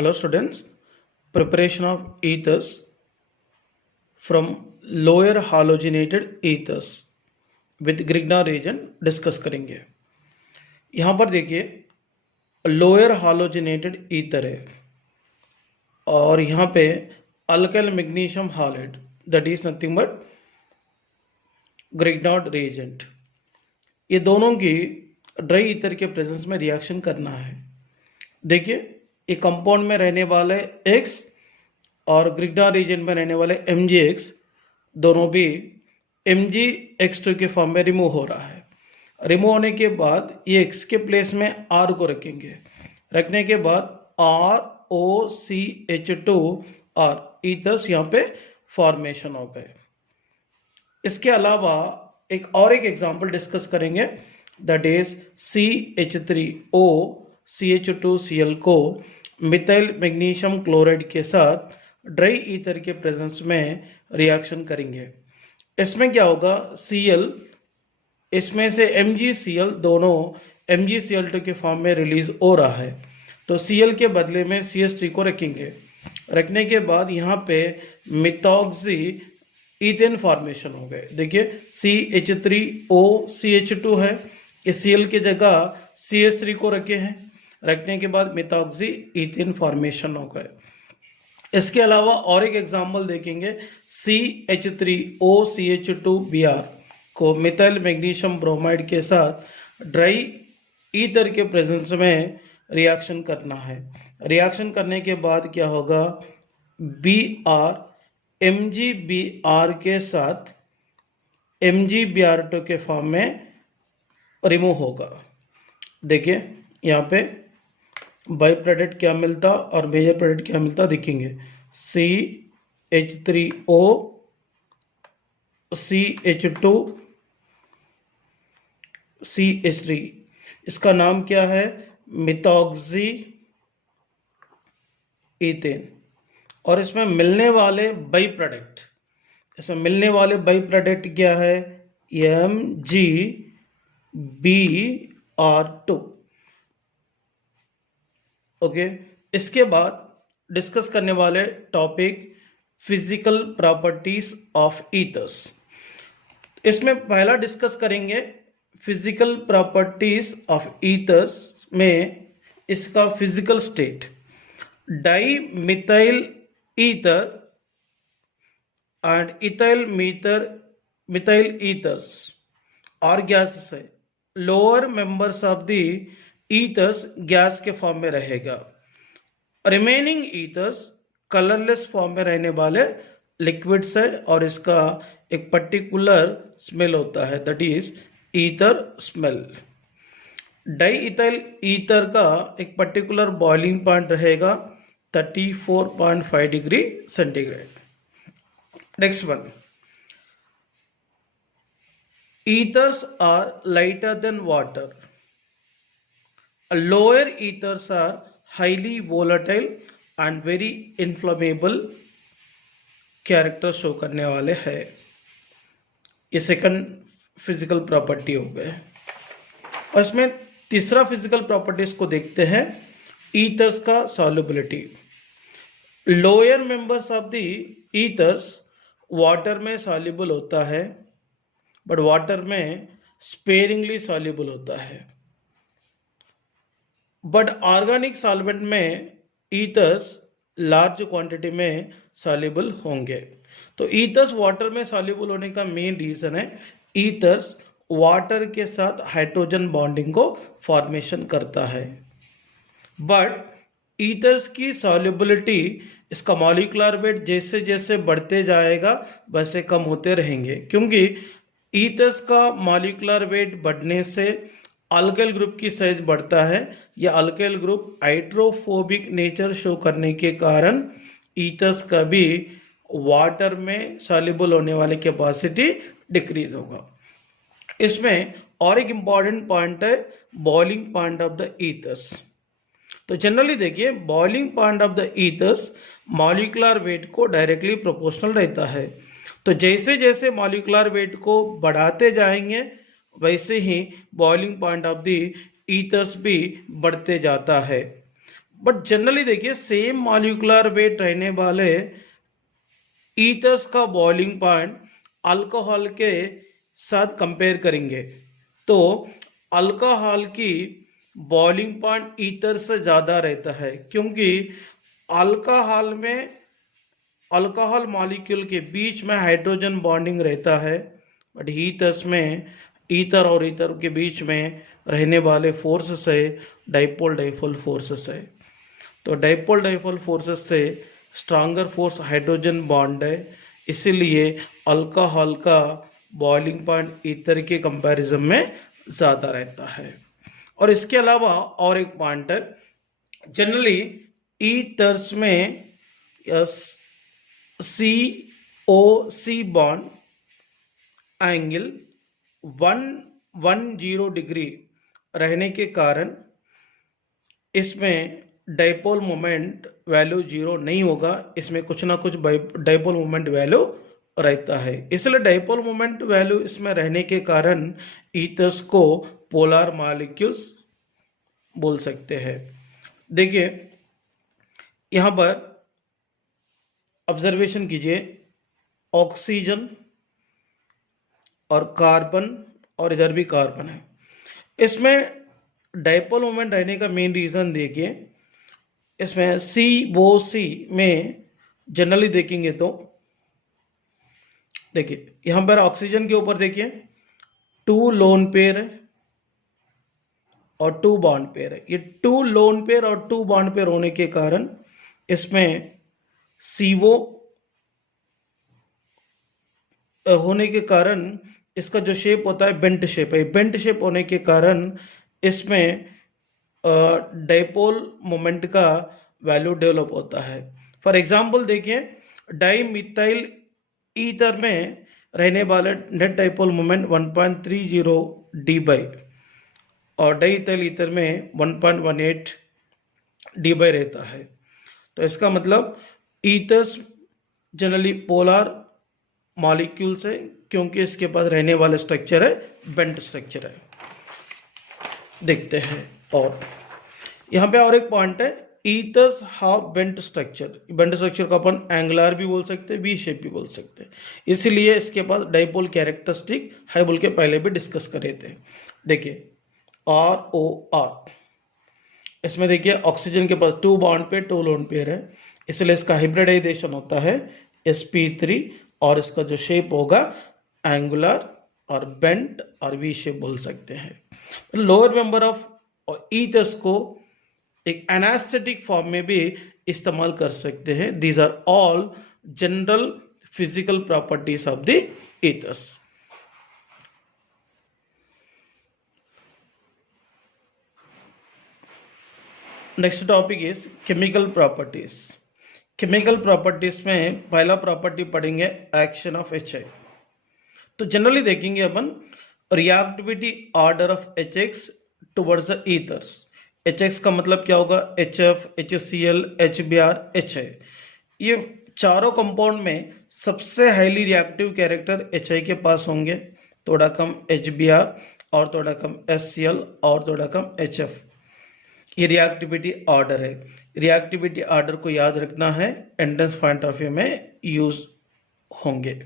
Hello students, preparation of ethers from lower halogenated ethers with Grignard reagent discuss करेंगे। यहाँ पर देखिए lower हालोजिनेटेड ether है और यहाँ पे alkyl magnesium halide that is nothing but Grignard reagent. ये दोनों की ड्राई ईथर के प्रेजेंस में रिएक्शन करना है। देखिए ये कंपाउंड में रहने वाले X और ग्रिग्नार्ड रिएजेंट में रहने वाले MgX दोनों भी MgX2 के फॉर्म में रिमूव हो रहा है। रिमूव होने के बाद ये X के प्लेस में R को रखेंगे। रखने के बाद ROCH2 और ईथर्स यहाँ पे फॉर्मेशन हो गए। इसके अलावा एक एग्जांपल डिस्कस करेंगे दैट इज CH3O CH2Cl को मिथाइल मैग्नीशियम क्लोराइड के साथ ड्राई ईथर के प्रेजेंस में रिएक्शन करेंगे। इसमें क्या होगा, Cl इसमें से MgCl दोनों MgCl2 के फॉर्म में रिलीज हो रहा है, तो Cl के बदले में CH3 को रखेंगे। रखने के बाद यहाँ पे मिथॉक्सी ईथेन फॉर्मेशन हो गए। देखिए CH3O CH2 है, इस Cl की जगह CH3 को रखे हैं। रखने के बाद मिथॉक्सी ईथेन फॉर्मेशन हो गए। इसके अलावा और एक एग्जांपल देखेंगे CH3O CH2Br को मिथाइल मैग्नीशियम ब्रोमाइड के साथ ड्राई ईथर के प्रेजेंस में रिएक्शन करना है। रिएक्शन करने के बाद क्या होगा, Br MgBr के साथ MgBr2 के फॉर्म में रिमूव होगा। देखिए यहाँ पे बाई प्रोडक्ट क्या मिलता और मेजर प्रोडक्ट क्या मिलता देखेंगे। CH3O CH2 CH3, इसका नाम क्या है, मिथॉक्सी ईथेन। और इसमें मिलने वाले बाई प्रोडक्ट क्या है, MgBr2। ओके, इसके बाद डिस्कस करने वाले topic physical properties of ethers. इसमें पहला डिस्कस करेंगे फिजिकल प्रॉपर्टीज ऑफ ईथर्स में इसका physical state. Di methyl ether and ethyl methyl ethers और गैसेस है। Lower members of the ethers gas के फॉर्म में रहेगा। रिमेनिंग ईथर्स कलरलेस फॉर्म में रहने वाले लिक्विड्स है और इसका एक पर्टिकुलर स्मेल होता है that is ether smell. Di ethyl ether का एक पर्टिकुलर बॉइलिंग पॉइंट रहेगा 34.5 degree centigrade. Next one, ethers are lighter than water. Lower ethers are highly volatile and very inflammable character show करने वाले हैं। ये second physical property हो गए। और इसमें तीसरा फिजिकल प्रॉपर्टीज को देखते हैं, ईथर्स का solubility. Lower members of the ethers water में सॉल्युबल होता है, बट वाटर में स्पेरिंगली सॉल्युबल होता है। बट ऑर्गेनिक सॉल्वेंट में ईथर्स लार्ज क्वांटिटी में सॉल्युबल होंगे। तो ईथर्स वाटर में सॉल्युबल होने का मेन रीजन है ईथर्स वाटर के साथ हाइड्रोजन बॉन्डिंग को फॉर्मेशन करता है। बट ईथर्स की सॉल्युबिलिटी, इसका मॉलिक्यूलर वेट जैसे जैसे बढ़ते जाएगा वैसे कम होते रहेंगे, क्योंकि ईथर्स का मॉलिक्यूलर वेट बढ़ने से अल्काइल ग्रुप की साइज बढ़ता है। यह alkyl group hydrophobic nature show करने के कारण ईथर्स का भी वाटर में सॉल्युबल होने वाली कैपेसिटी डिक्रीज होगा। इसमें और एक इंपॉर्टेंट पॉइंट है boiling point of the ethers. तो जनरली देखिए boiling point of the ethers molecular weight को डायरेक्टली प्रोपोर्शनल रहता है। तो जैसे जैसे मॉलिक्यूलर वेट को बढ़ाते जाएंगे वैसे ही boiling point of the ethers भी बढ़ते जाता है। बट जनरली देखिए सेम मॉलिक्यूलर वेट रहने वाले ईथर्स का बॉइलिंग पॉइंट अल्कोहल के साथ कंपेयर करेंगे तो अल्कोहल की बॉइलिंग पॉइंट ईथर से ज्यादा रहता है, क्योंकि अल्कोहल में अल्कोहल मॉलिक्यूल के बीच में हाइड्रोजन बॉन्डिंग रहता है, बट ईथर्स में ईथर और ईथर के बीच में रहने वाले फोर्सेस है डाइपोल डाइपोल फोर्सेस है। तो डाइपोल डाइपोल फोर्सेस से स्ट्रांगर फोर्स हाइड्रोजन बॉन्ड है, इसीलिए अल्कोहल का बॉइलिंग पॉइंट ईथर के कंपैरिजन में ज़्यादा रहता है। और इसके अलावा और एक पॉइंट है, जनरली ईथर्स में COC बॉन्ड एंगल 110 डिग्री रहने के कारण इसमें डाइपोल मोमेंट वैल्यू 0 नहीं होगा, इसमें कुछ ना कुछ डाइपोल मोमेंट वैल्यू रहता है। इसलिए डाइपोल मोमेंट वैल्यू इसमें रहने के कारण ईथर्स को पोलर मॉलिक्यूल्स बोल सकते हैं। देखिए यहां पर ऑब्जर्वेशन कीजिए, ऑक्सीजन और कार्बन और इधर भी कार्बन है, इसमें डाइपोल मोमेंट रहने का मेन रीजन देखिए, इसमें COC में जनरली देखेंगे तो देखिए यहां पर ऑक्सीजन के ऊपर देखिए 2 लोन पेयर है और 2 बॉन्ड पेयर है। ये 2 लोन पेयर और 2 बॉन्ड पेयर होने के कारण इसमें CO होने के कारण इसका जो शेप होता है बेंट शेप है, बेंट शेप होने के कारण इसमें डाइपोल मोमेंट का वैल्यू डेवलप होता है। फॉर एग्जांपल देखिए डाइमिथाइल ईथर में रहने वाले net dipole moment 1.30 D by और डाइइथाइल ईथर में 1.18 डी बाई रहता है। तो इसका मतलब ईथर्स जनरली पोलर मॉलिक्यूल्स है, क्योंकि इसके पास रहने वाला स्ट्रक्चर है बेंट स्ट्रक्चर है। देखते हैं और यहाँ पे और एक पॉइंट है, ethers have bent structure. Bent structure को अपन एंगुलर भी बोल सकते हैं, वी शेप भी बोल सकते हैं, इसीलिए इसके पास डाइपोल कैरेक्टरिस्टिक है बोल के पहले भी डिस्कस करे थे। देखिए ROR, इसमें देखिए ऑक्सीजन के पास 2 बॉन्ड पे 2 लोन पेयर है, इसलिए इसका हाइब्रिडाइजेशन होता है sp3 और इसका जो शेप होगा एंगुलर और बेंट और वी शेप बोल सकते हैं। लोअर मेंबर ऑफ ईथर्स को एक एनास्थेटिक फॉर्म में भी इस्तेमाल कर सकते हैं। These are all general physical properties of the ethers. Next topic is chemical properties. Chemical properties में पहला प्रॉपर्टी पढ़ेंगे एक्शन ऑफ HI। तो जनरली देखेंगे अपन reactivity order of HX towards the ethers. HX का मतलब क्या होगा, HF, HCl, HBr, HI। ये चारों कंपाउंड में सबसे हाईली रिएक्टिव कैरेक्टर HI के पास होंगे, थोड़ा कम HBr और थोड़ा कम HCl और थोड़ा कम HF। ये रिएक्टिविटी ऑर्डर है। रिएक्टिविटी ऑर्डर को याद रखना है, एंट्रेंस पॉइंट ऑफ व्यू में यूज होंगे।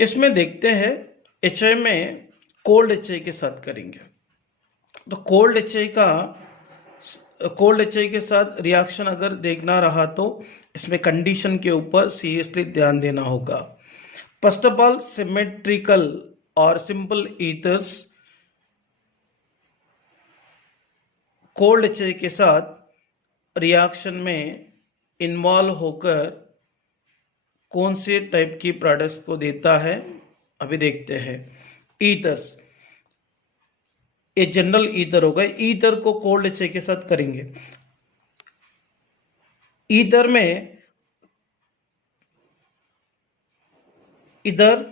इसमें देखते हैं HI में कोल्ड HI के साथ करेंगे। तो कोल्ड HI के साथ रिएक्शन अगर देखना रहा तो इसमें कंडीशन के ऊपर सीरियसली ध्यान देना होगा। फर्स्ट ऑफ ऑल सिमेट्रिकल और सिंपल ईथर्स कोल्ड HI के साथ रिएक्शन में इन्वॉल्व होकर कौन से टाइप की प्रोडक्ट्स को देता है अभी देखते हैं। ईथर्स, ये जनरल ईथर होगा, ईथर को कोल्ड HI के साथ करेंगे। ईथर में इधर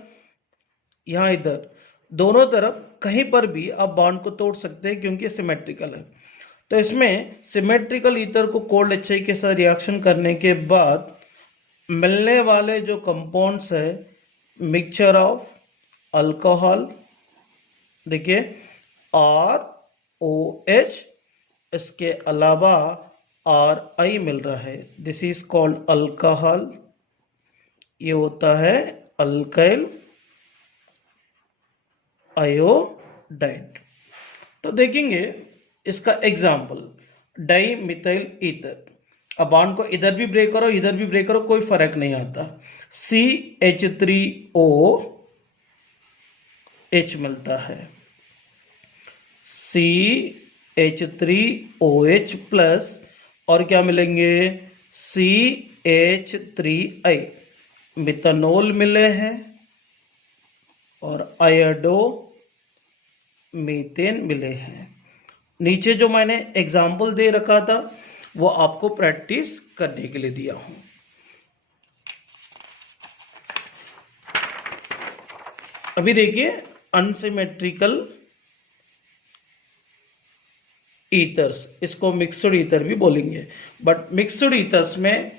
यहां इधर दोनों तरफ कहीं पर भी आप बॉन्ड को तोड़ सकते हैं क्योंकि सिमेट्रिकल है। तो इसमें सिमेट्रिकल ईथर को कोल्ड HI के साथ रिएक्शन करने के बाद मिलने वाले जो कंपाउंड्स है मिक्सचर ऑफ अल्कोहल, देखिए ROH, इसके अलावा और आई मिल रहा है, दिस इज कॉल्ड अल्कोहल, ये होता है अल्काइल आयोडाइड। तो देखेंगे इसका एग्जाम्पल, डाई मिथाइल ईथर। अब बॉन्ड को इधर भी ब्रेक करो इधर भी ब्रेक करो, कोई फर्क नहीं आता, CH3OH मिलता है, CH3OH प्लस और क्या मिलेंगे, CH3I, मिथानॉल मिले हैं और आयोडो मीथेन मिले हैं। नीचे जो मैंने एग्जाम्पल दे रखा था वो आपको प्रैक्टिस करने के लिए दिया हूं। अभी देखिए अनसिमेट्रिकल ईथर्स, इसको मिक्सड ईथर भी बोलेंगे, बट मिक्सड ईथर्स में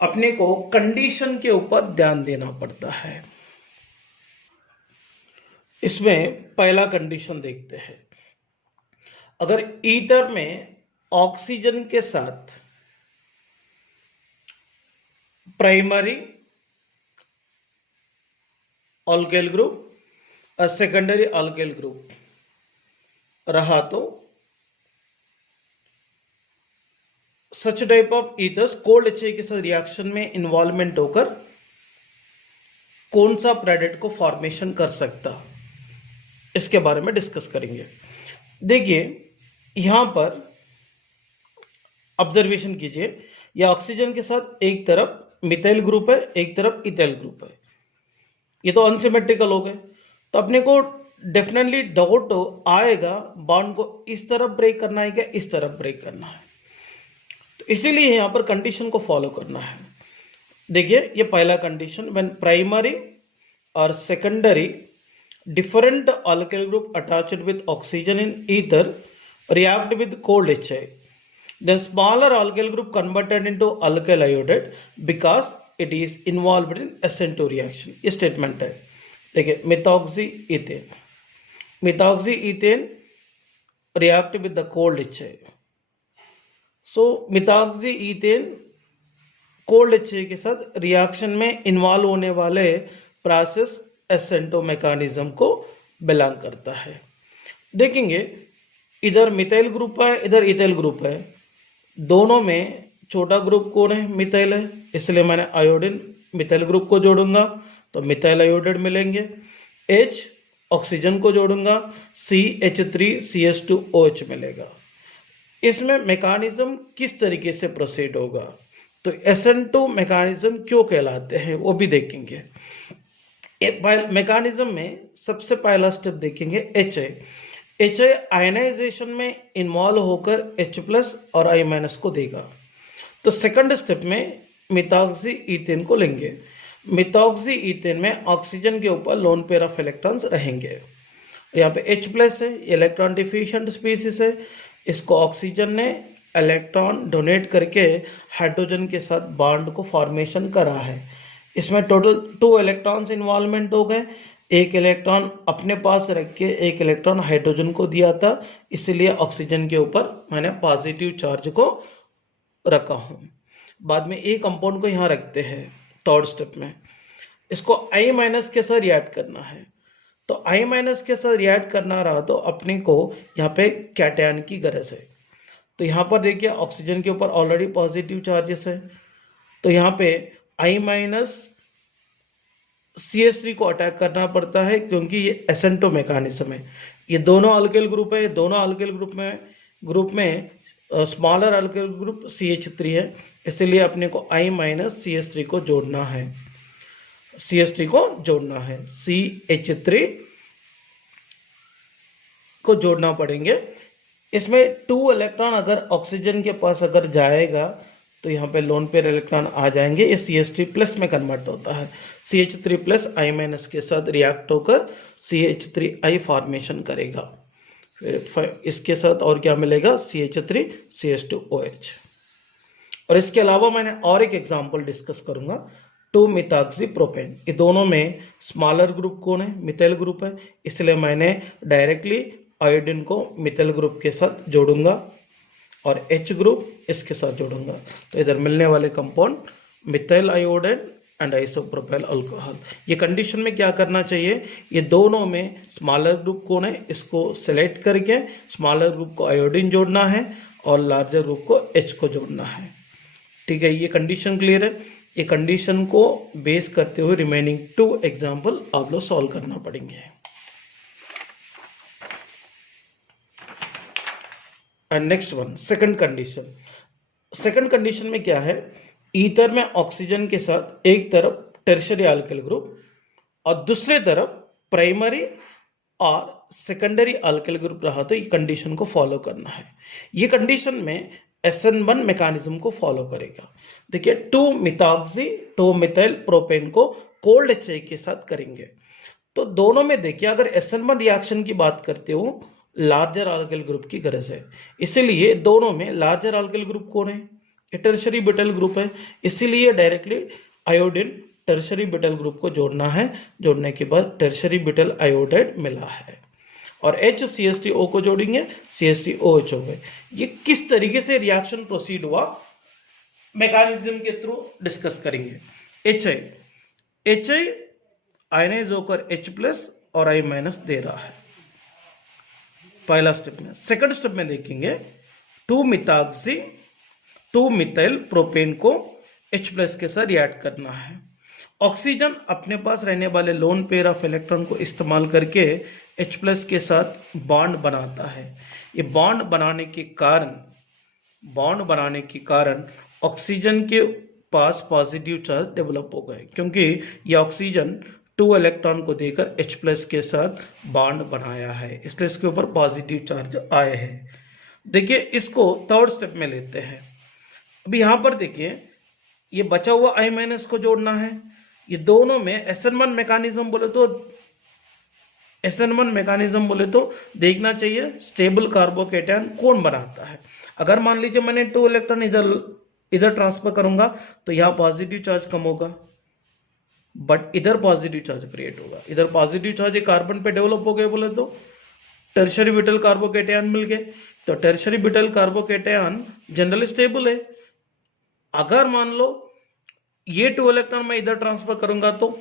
अपने को कंडीशन के ऊपर ध्यान देना पड़ता है। इसमें पहला कंडीशन देखते हैं, अगर ईथर में ऑक्सीजन के साथ प्राइमरी अल्काइल ग्रुप और सेकेंडरी अल्काइल ग्रुप रहा तो such type of ethers cold HI के साथ रिएक्शन में इन्वॉल्वमेंट होकर कौन सा प्रोडक्ट को फॉर्मेशन कर सकता, इसके बारे में डिस्कस करेंगे। देखिए यहां पर ऑब्जर्वेशन कीजिए, यह ऑक्सीजन के साथ एक तरफ मिथाइल ग्रुप है एक तरफ इथाइल ग्रुप है, ये तो अनसिमेट्रिकल हो गए, तो अपने को डेफिनेटली डाउट आएगा बॉन्ड को इस तरफ ब्रेक करना है क्या इस तरफ ब्रेक करना है, तो इसीलिए यहां पर कंडीशन को फॉलो करना है। देखिए ये पहला कंडीशन, व्हेन प्राइमरी और secondary different alkyl group attached with oxygen in ether react with cold HI, then smaller alkyl group converted into alkyl iodide because it is involved in SN2 reaction। ये statement है। देखिए methoxy ethane react with the cold HI, so methoxy ethane cold HI के साथ reaction में involve होने वाले process एसेंटो mechanism को belong करता है। देखेंगे इधर मिथाइल ग्रुप है इधर इथाइल ग्रुप है, दोनों में छोटा ग्रुप कौन है, मिथाइल है, इसलिए मैंने आयोडीन मिथाइल ग्रुप को जोड़ूंगा तो मिथाइल आयोडाइड मिलेंगे। H ऑक्सीजन को जोड़ूंगा CH3CH2OH मिलेगा। इसमें मैकेनिज्म किस तरीके से प्रोसीड होगा, तो SN2 मैकेनिज्म क्यों कहलाते हैं वो भी देखेंगे। मैकेनिज्म में सबसे पहला स्टेप देखेंगे HI आयनाइजेशन में इन्वॉल्व होकर H+ और I- को देगा, तो सेकंड स्टेप में मिथॉक्सी इथेन को लेंगे। मिथॉक्सी इथेन में ऑक्सीजन के ऊपर लोन पेयर ऑफ इलेक्ट्रॉन्स रहेंगे, यहाँ पे H+ है, इलेक्ट्रॉन डिफिशिएंट स्पीसीज है, इसको ऑक्सीजन ने इलेक्ट्रॉन डोनेट करके हाइड्रोजन के साथ बॉन्ड को फॉर्मेशन करा है। इसमें टोटल 2 इलेक्ट्रॉन्स इन्वॉल्वमेंट हो गए, एक इलेक्ट्रॉन अपने पास रख के एक इलेक्ट्रॉन हाइड्रोजन को दिया था, इसलिए ऑक्सीजन के ऊपर मैंने पॉजिटिव चार्ज को रखा हूं। बाद में ए कंपाउंड को यहां रखते हैं थर्ड स्टेप में, इसको I- के साथ रिएक्ट करना है, तो I- के साथ रिएक्ट करना रहा तो अपने को यहाँ पे कैटायन की गरज है। तो यहाँ पर देखिए ऑक्सीजन के ऊपर ऑलरेडी पॉजिटिव चार्जेस है, तो यहाँ पे I- CH3 को अटैक करना पड़ता है क्योंकि ये एसेंटो मैकेनिज्म है। ये दोनों अल्काइल ग्रुप है, दोनों अल्काइल ग्रुप में स्मॉलर अल्काइल ग्रुप CH3 है, इसलिए अपने को I- CH3 को जोड़ना है, CH3 को जोड़ना पड़ेंगे। इसमें 2 इलेक्ट्रॉन अगर ऑक्सीजन के पास अगर जाएगा तो यहाँ पे लोन पेयर इलेक्ट्रॉन आ जाएंगे, ये CH3+ में कन्वर्ट होता है, CH3+ I- के साथ रिएक्ट होकर CH3I फॉर्मेशन करेगा, फिर इसके साथ और क्या मिलेगा CH3CH2OH। और इसके अलावा मैंने और एक एग्जांपल डिस्कस करूंगा, 2-मिथॉक्सीप्रोपेन, ये दोनों में स्मॉलर ग्रुप कौन है, मिथाइल ग्रुप है, इसलिए मैंने डायरेक्टली आयोडीन को मिथाइल ग्रुप के साथ जोड़ूंगा और H ग्रुप इसके साथ जोड़ूंगा, तो इधर मिलने वाले compound methyl iodide and isopropyl alcohol. ये कंडीशन में क्या करना चाहिए, ये दोनों में स्मॉलर ग्रुप कौन है इसको सेलेक्ट करके स्मॉलर ग्रुप को आयोडीन जोड़ना है और लार्जर ग्रुप को H को जोड़ना है। ठीक है, ये कंडीशन क्लियर है। ये कंडीशन को बेस करते हुए रिमेनिंग 2 एग्जाम्पल आप लोग सॉल्व करना पड़ेंगे। And next one, second condition. Second condition में क्या है, ईथर में ऑक्सीजन के साथ एक तरफ टर्शियरी अल्किल ग्रुप और दूसरे तरफ प्राइमरी और सेकेंडरी अल्किल ग्रुप रहा, तो ये कंडीशन को फॉलो करना है। ये कंडीशन में SN1 मैकेनिज्म को फॉलो करेगा। देखिए 2-मिथॉक्सी 2-मिथाइल प्रोपेन को कोल्ड HA के साथ करेंगे, तो दोनों में देखिए अगर SN1 रिएक्शन की बात करते हो लार्जर अल्किल ग्रुप की गरज है, इसीलिए दोनों में लार्जर अल्किल ग्रुप कौन है, टर्शियरी ब्यूटाइल ग्रुप है, इसीलिए directly iodine tertiary butyl group को जोड़ना है। जोड़ने के बाद टर्शियरी ब्यूटाइल आयोडाइड मिला है और HCH3O को जोड़ेंगे, CH3OH हो गए। ये किस तरीके से रिएक्शन प्रोसीड हुआ मैकेनिज्म के थ्रू डिस्कस करेंगे। HI आयनाइज होकर H+ और I- दे रहा है पहला स्टेप में। सेकंड स्टेप में देखेंगे 2-मिथॉक्सी 2-मिथाइल प्रोपेन को H+ के साथ रिएक्ट करना है। ऑक्सीजन अपने पास रहने वाले लोन पेयर ऑफ इलेक्ट्रॉन को इस्तेमाल करके H+ के साथ बॉन्ड बनाता है। ये बॉन्ड बनाने के कारण ऑक्सीजन के पास पॉजिटिव चार्ज डेवलप हो गए, क्योंकि ये ऑक्सीजन 2 इलेक्ट्रॉन को देकर H+ के साथ बॉन्ड बनाया है, इसलिए इसके ऊपर पॉजिटिव चार्ज आए हैं। देखिए इसको थर्ड स्टेप में लेते हैं। अभी यहां पर देखिए ये बचा हुआ I- को जोड़ना है। ये दोनों में SN1 मैकेनिज्म बोले तो देखना चाहिए स्टेबल कार्बोकेटायन कौन बनाता है। अगर मान लीजिए मैंने 2 इलेक्ट्रॉन इधर ट्रांसफर करूंगा तो यहां पॉजिटिव चार्ज कम होगा, बट इधर पॉजिटिव चार्ज क्रिएट होगा। इधर पॉजिटिव चार्ज कार्बन पे डेवलप हो गए बोले तो टर्शियरी ब्यूटाइल कार्बोकेटायन मिल गए, तो tertiary butyl carbocation generally stable है। अगर मान लो ये 2 इलेक्ट्रॉन मैं इधर ट्रांसफर करूंगा तो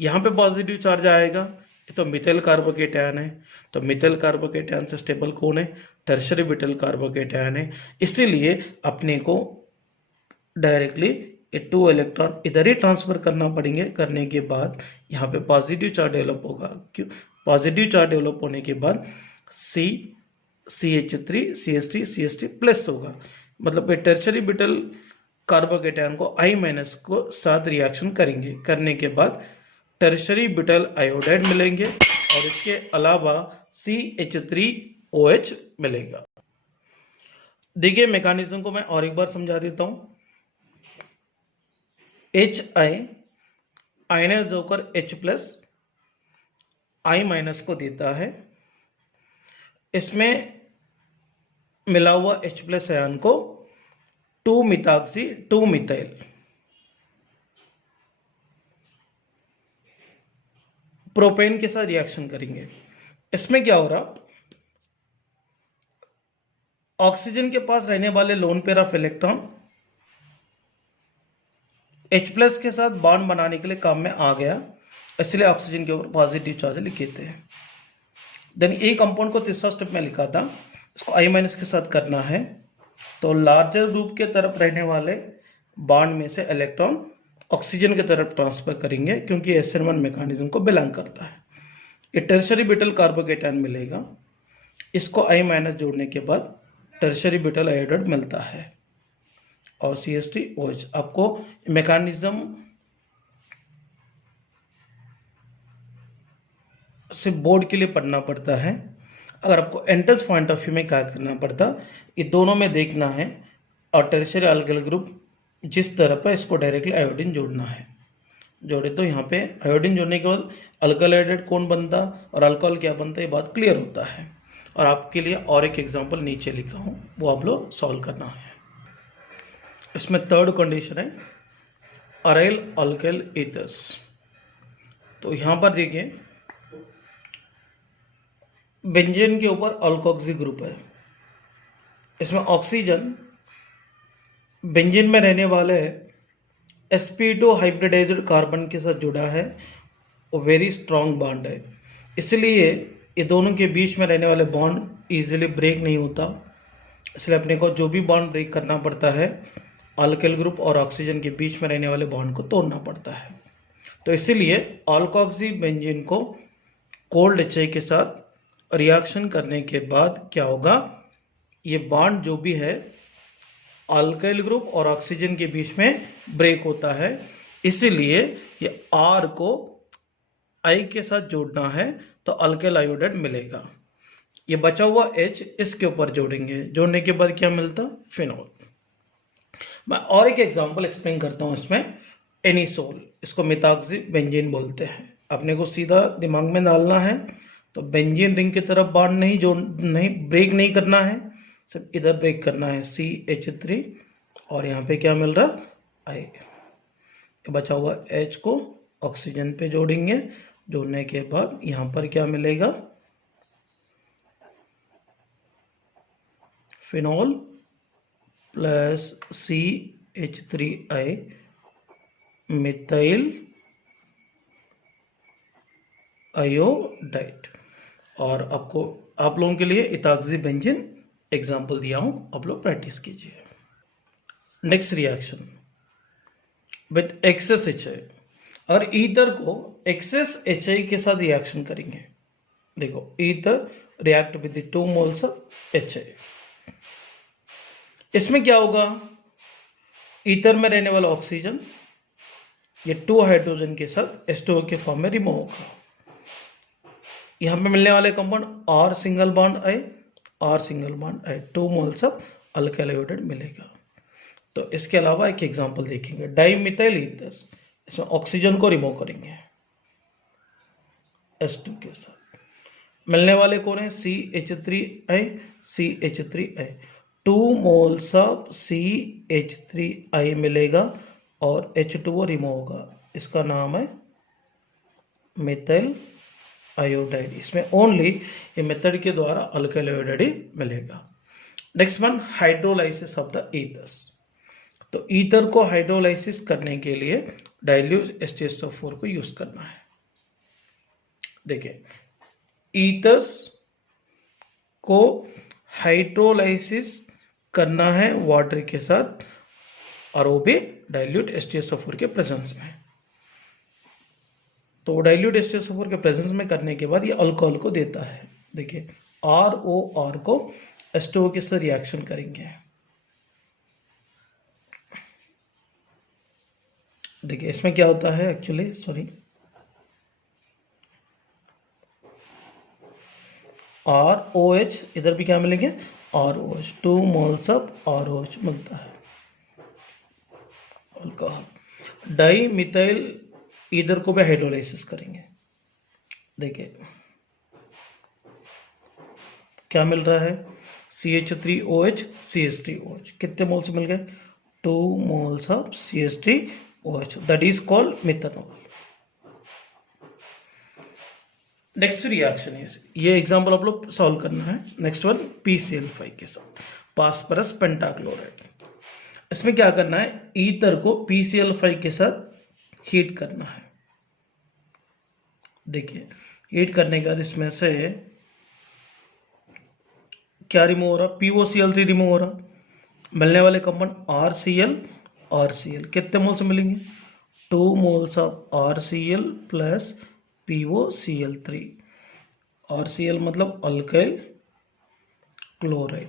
यहां पे पॉजिटिव चार्ज आएगा, तो मिथाइल कार्बोकेटायन है, तो मिथाइल कार्बोकेटायन से स्टेबल कौन है, टर्शियरी ब्यूटाइल कार्बोकेटायन है। इसीलिए अपने को डायरेक्टली ये 2 इलेक्ट्रॉन इधर ही ट्रांसफर करना पड़ेंगे। करने के बाद यहाँ पे पॉजिटिव चार्ज डेवलप होगा, क्यों, पॉजिटिव चार्ज डेवलप होने के बाद CH3 CH3 CH3+ होगा, मतलब ये टर्शियरी ब्यूटाइल कार्बोकेटायन को I- को साथ रिएक्शन करेंगे। करने के बाद टर्शियरी ब्यूटाइल आयोडाइड मिलेंगे और इसके अलावा CH3OH मिलेगा। देखिए मैकेनिज्म को मैं और एक बार समझा देता हूं। HI आयनाइज होकर H+ I- को देता है, इसमें मिला हुआ H+ आयन को 2-मिथॉक्सी 2-मिथाइल प्रोपेन के साथ रिएक्शन करेंगे। इसमें क्या हो रहा, ऑक्सीजन के पास रहने वाले lone pair of electron H+ के साथ बॉन्ड बनाने के लिए काम में आ गया, इसलिए ऑक्सीजन के ऊपर पॉजिटिव चार्ज लिखे थे। देन ए कंपाउंड को तीसरा स्टेप में लिखा था, इसको I- के साथ करना है, तो लार्जर ग्रुप के तरफ रहने वाले बॉन्ड में से इलेक्ट्रॉन ऑक्सीजन की तरफ ट्रांसफर करेंगे, क्योंकि SN1 मैकेनिज्म को बिलोंग करता है। ये टर्शियरी ब्यूटाइल कार्बोकेटायन मिलेगा, इसको I- जोड़ने के बाद टर्शियरी ब्यूटाइल आयोडाइड मिलता है और CH3OH। आपको मैकेनिज्म से बोर्ड के लिए पढ़ना पड़ता है। अगर आपको एंट्रेंस पॉइंट ऑफ व्यू में क्या करना पड़ता, ये दोनों में देखना है और टर्शियरी अल्किल ग्रुप जिस तरफ है इसको डायरेक्टली आयोडीन जोड़ना है। जोड़े तो यहाँ पे आयोडीन जोड़ने के बाद अल्काइल आयोडाइड कौन बनता और अल्कोहल क्या बनता, ये बात क्लियर होता है। और आपके लिए और एक एग्जांपल नीचे लिखा हूँ, वो आप लोग सॉल्व करना है। इसमें थर्ड कंडीशन है अराइल अल्काइल ईथर्स। तो यहाँ पर देखिए बेंजीन के ऊपर अल्कोक्सी ग्रुप है, इसमें ऑक्सीजन बेंजीन में रहने वाले sp2 हाइब्रिडाइज्ड कार्बन के साथ जुड़ा है और वेरी स्ट्रॉन्ग बॉन्ड है, इसलिए ये दोनों के बीच में रहने वाले बॉन्ड इजीली ब्रेक नहीं होता, इसलिए अपने को जो भी बॉन्ड ब्रेक करना पड़ता है अल्काइल ग्रुप और ऑक्सीजन के बीच में रहने वाले बॉन्ड को तोड़ना पड़ता है। तो इसीलिए अल्कोक्सी बेंजीन को कोल्ड HI के साथ रिएक्शन करने के बाद क्या होगा, ये बॉन्ड जो भी है अल्काइल ग्रुप और ऑक्सीजन के बीच में ब्रेक होता है, इसीलिए ये R को I के साथ जोड़ना है तो अल्काइल आयोडाइड मिलेगा। ये बचा हुआ H इसके ऊपर जोड़ेंगे, जोड़ने के बाद क्या मिलता, फिनॉल। मैं और एक एग्जांपल एक्सप्लेन करता हूं इसमें। एनिसोल, इसको मेथॉक्सी बेंजीन बोलते हैं। अपने को सीधा दिमाग में डालना है, तो बेंजीन रिंग की तरफ बॉन्ड नहीं ब्रेक नहीं करना है, सिर्फ इधर ब्रेक करना है CH3 और यहाँ पे क्या मिल रहा I। बचा हुआ H को ऑक्सीजन पे जोड़ेंगे, जोड़ने के बाद यहाँ पर क्या मिलेगा, phenol plus CH3I methyl iodide. और आपको आप लोगों के लिए इथाक्सी बेंजीन एग्जाम्पल दिया हूं, आप लोग प्रैक्टिस कीजिए। Next reaction with access HI, और ईथर को एक्सेस HI के साथ रिएक्शन करेंगे। देखो ether react with 2 moles of HI। इसमें क्या होगा, ईथर में रहने वाला ऑक्सीजन ये 2 हाइड्रोजन के साथ H2O के फॉर्म में रिमूव होगा। यहां पे मिलने वाले compound R single bond I 2 moles of alkyl iodide मिलेगा। तो इसके अलावा एक एग्जांपल देखेंगे, डाइमिथाइल ईथर। इसमें ऑक्सीजन को रिमूव करेंगे H2 के साथ, मिलने वाले कौन है, CH3I 2 मोल्स ऑफ CH3I मिलेगा और H2O रिमूव होगा, इसका नाम है मिथाइल आयोडाइड। इसमें ओनली ये मेथड के द्वारा अल्काइल आयोडाइड मिलेगा। Next one, hydrolysis of the ethers. तो ईथर को हाइड्रोलाइसिस करने के लिए डाइल्यूट H2SO4 को यूज करना है। देखिए ईथर्स को हाइड्रोलाइसिस करना है वाटर के साथ, और वो भी डाइल्यूट H2SO4 के प्रेजेंस में। तो डाइल्यूट H2SO4 के प्रेजेंस में करने के बाद ये अल्कोहल को देता है। देखिए ROR को H2O के साथ रिएक्शन करेंगे। देखिए इसमें क्या होता है एक्चुअली, ROH, इधर भी क्या मिलेंगे ROH, 2 मोल्स ऑफ ROH मिलता है अल्कोहल। डाई मिथाइल ईथर को भी हाइड्रोलाइसिस करेंगे। देखिए क्या मिल रहा है, CH3OH CH3OH, कितने मोल्स मिल गए, 2 moles of CH3OH, that is called methanol. Next reaction है, ये एग्जांपल आप लोग सॉल्व करना है। नेक्स्ट वन PCl5 के साथ फास्फोरस पेंटाक्लोराइड। इसमें क्या करना है, ईथर को PCl5 के साथ हीट करना है। देखिए हीट करने के बाद इसमें से क्या रिमूव हो रहा, POCl3 रिमूव हो रहा, मिलने वाले कंपाउंड RCl, कितने मोल्स मिलेंगे, 2 moles of RCl plus POCl3। RCl मतलब alkyl chloride,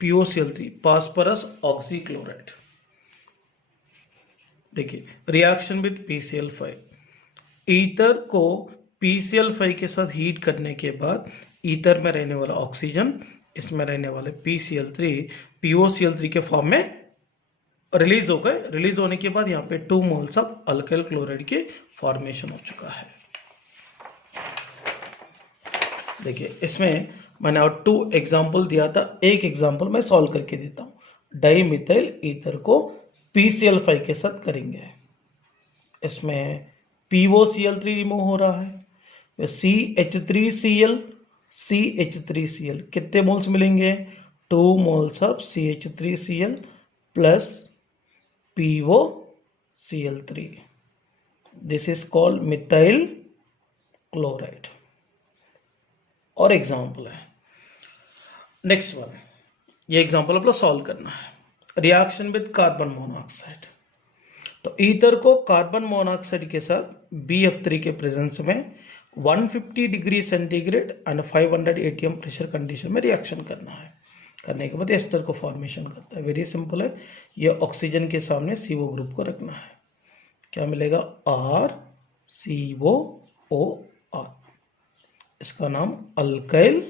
POCl3 phosphorus oxychloride. देखिए रिएक्शन विद PCl5, ईथर को PCl5 के साथ हीट करने के बाद ईथर में रहने वाला ऑक्सीजन इसमें रहने वाले POCl3 के फॉर्म में रिलीज हो गए। रिलीज होने के बाद यहाँ पे 2 मोल्स ऑफ अल्काइल क्लोराइड की फॉर्मेशन हो चुका है। देखिए इसमें मैंने और 2 एग्जांपल दिया था, एक एग्जांपल मैं सॉल्व करके देता हूँ। डाइमिथाइल ईथर को PCl5 के साथ करेंगे, इसमें POCl3 रिमूव हो रहा है, CH3Cl CH3Cl, कितने मोल्स मिलेंगे? 2 moles of CH3Cl plus POCl3. This is called methyl chloride. और एग्जाम्पल है नेक्स्ट वन. ये एग्जाम्पल आपको सॉल्व करना है. Reaction with carbon monoxide. तो ईथर को कार्बन मोनोऑक्साइड के साथ BF3 के प्रेजेंस में 150 degree centigrade and 500 ATM pressure condition में रिएक्शन करना है. करने के बाद एस्टर को फॉर्मेशन करता है. वेरी सिंपल है. ये ऑक्सीजन के सामने CO ग्रुप को रखना है. क्या मिलेगा? RCOOR. इसका नाम alkyl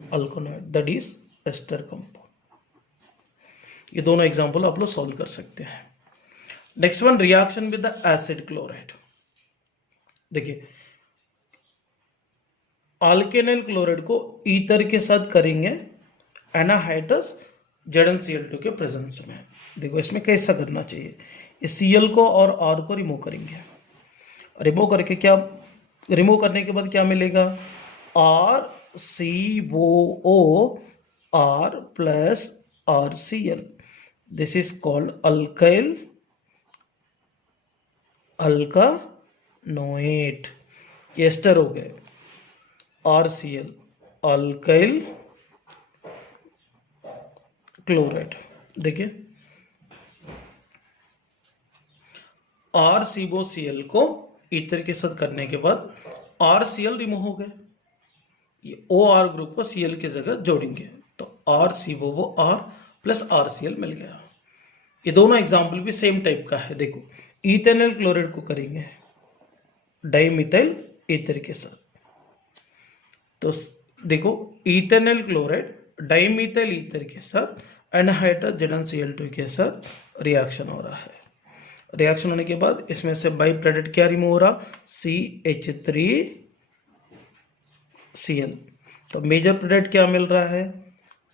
alkanoate, that is ester compound. ये दोनों एग्जांपल आप लोग सॉल्व कर सकते हैं. Next one, reaction with the acid chloride. देखिए, अल्केनाइल क्लोराइड को ईथर के साथ करेंगे एनाहाइड्रस ZnCl2 के प्रेजेंस में. देखो इसमें कैसा करना चाहिए. इस Cl को और R को रिमूव करेंगे. रिमूव करके क्या, रिमूव करने के बाद क्या मिलेगा? RCOOR plus RCl. This is called alkyl alkanoate. Ester हो गए. RCl alkyl chloride. देखिए RCOCl को ईथर के साथ करने के बाद RCl रिमूव हो गए. ये OR ग्रुप को Cl की जगह जोड़ेंगे तो RCOOR प्लस RCl मिल गया. ये दोनों एग्जाम्पल भी सेम टाइप का है. देखो, इथेनॉल क्लोराइड को करेंगे डाइमिथाइल ईथर के साथ. तो देखो, इथेनॉल क्लोराइड डाइमिथाइल ईथर के साथ एनहाइड्रस ZnCl2 के साथ रिएक्शन हो रहा है. रिएक्शन होने के बाद इसमें से बाई प्रोडक्ट क्या रिमूव हो रहा? CH3Cl. तो मेजर प्रोडक्ट क्या मिल रहा है?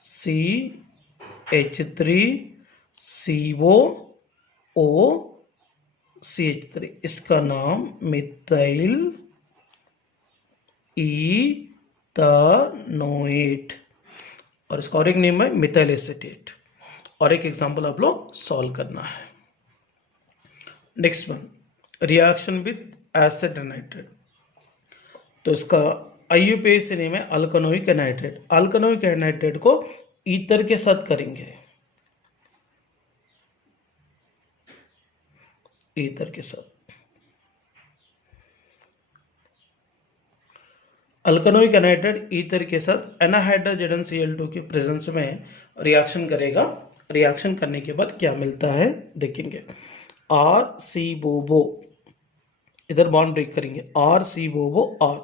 CH3COOCH3. इसका नाम मिथाइल ईथानोएट और इसका और एक नेम है मिथाइल एसीटेट. और एक एग्जांपल आप लोग सॉल्व करना है. Next one, reaction with acid anhydride. तो इसका IUPAC से नेम है अल्कानोइक एनाइड्रेट. अल्कानोइक एनाइड्रेट को ईथर के साथ करेंगे. ईथर के साथ अल्कानोइक एनाइड्रेट ईथर के साथ एनाहाइड्रस ZnCl2 के प्रेजेंस में रिएक्शन करेगा. रिएक्शन करने के बाद क्या मिलता है देखेंगे. RCOO, इधर बॉन्ड ब्रेक करेंगे. RCOOR.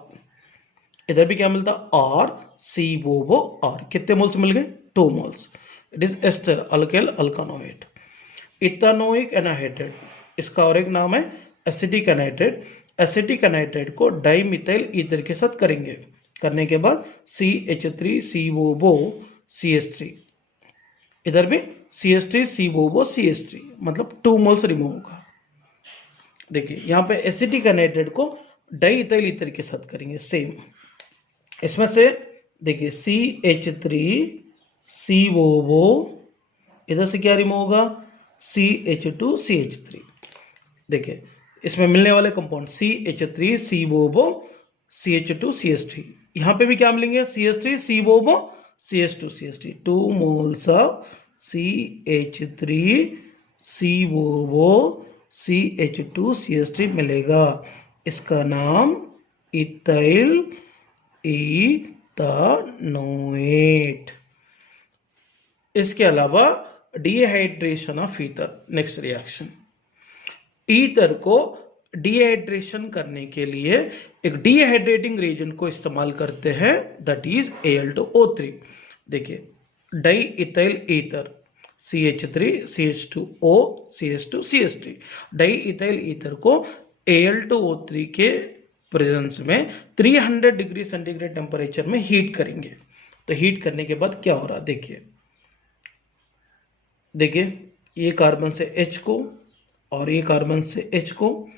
इधर भी क्या मिलता? RCOOR. कितने मोल्स मिल गए? 2 moles. It is ester alkyl alkanoate. Ethanoic anhydride, इसका और एक नाम है एसिटिक एनाहाइड्रेट. एसिटिक एनाहाइड्रेट को डाइमिथाइल ईथर के साथ करेंगे. करने के बाद CH3COOCH3. इधर भी CH3COOCH3, मतलब 2 मोल्स रिमूव होगा. देखिए यहां पे एसिटिक एनाहाइड्रेट को डाइइथाइल ईथर के साथ करेंगे सेम. इसमें से देखिए CH3COO, इधर से क्या रिमूव होगा? CH2CH3. देखिए इसमें मिलने वाले कंपाउंड CH3COO CH2CH3. यहां पे भी क्या मिलेंगे? CH3COO CH2CH3. 2 moles of CH3COO CH2CH3 मिलेगा. इसका नाम इथाइल ईथानोएट. इसके अलावा dehydration of ether. Next reaction, ether को डिहाइड्रेशन करने के लिए एक डिहाइड्रेटिंग रेजेंट को इस्तेमाल करते हैं, दैट इज Al2O3. देखिए die ethyl ether CH3 CH2O CH2 CH3. Die ethyl ether को Al2O3 के प्रेजेंस में 300 डिग्री सेंटीग्रेड टेम्परेचर में हीट करेंगे. तो हीट करने के बाद क्या हो रहा देखिए. देखिए ये कार्बन से H को और ये कार्बन से H को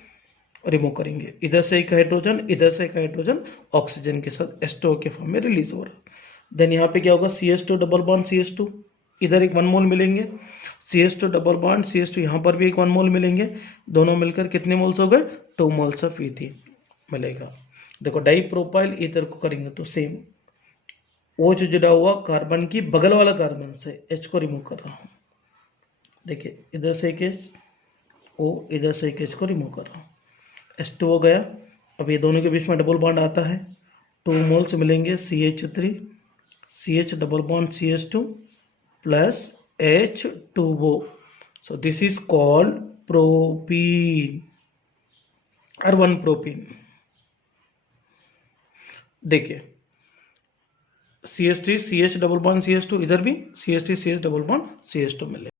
रिमूव करेंगे, इधर से एक हाइड्रोजन, इधर से एक हाइड्रोजन ऑक्सीजन के साथ H2O के फॉर्म में रिलीज हो रहा है। देन यहाँ पे क्या होगा, CH2 डबल बॉन्ड CH2, इधर एक 1 मोल मिलेंगे, CH2 डबल बॉन्ड CH2, यहाँ पर भी एक 1 मोल मिलेंगे, दोनों मिलकर कितने मोल्स हो गए, 2 मोल्स ऑफ ईथीन मिलेगा। देखो डाई प्रोपाइल ईथर को करेंगे तो सेम, ओ जो जुड़ा हुआ कार्बन की बगल वाला कार्बन से H को रिमूव कर रहा हूँ, देखिए इधर से एक H, O इधर से एक H को रिमूव कर रहा हूँ, H2 हो गया। अब ये दोनों के बीच में डबल बॉन्ड आता है, 2 मोल्स मिलेंगे CH3, CH double bond CH2 plus H2O, so this is called propene और 1 प्रोपीन। देखिए CH3 CH double bond CH2, इधर भी CH3 CH double bond CH2 मिले।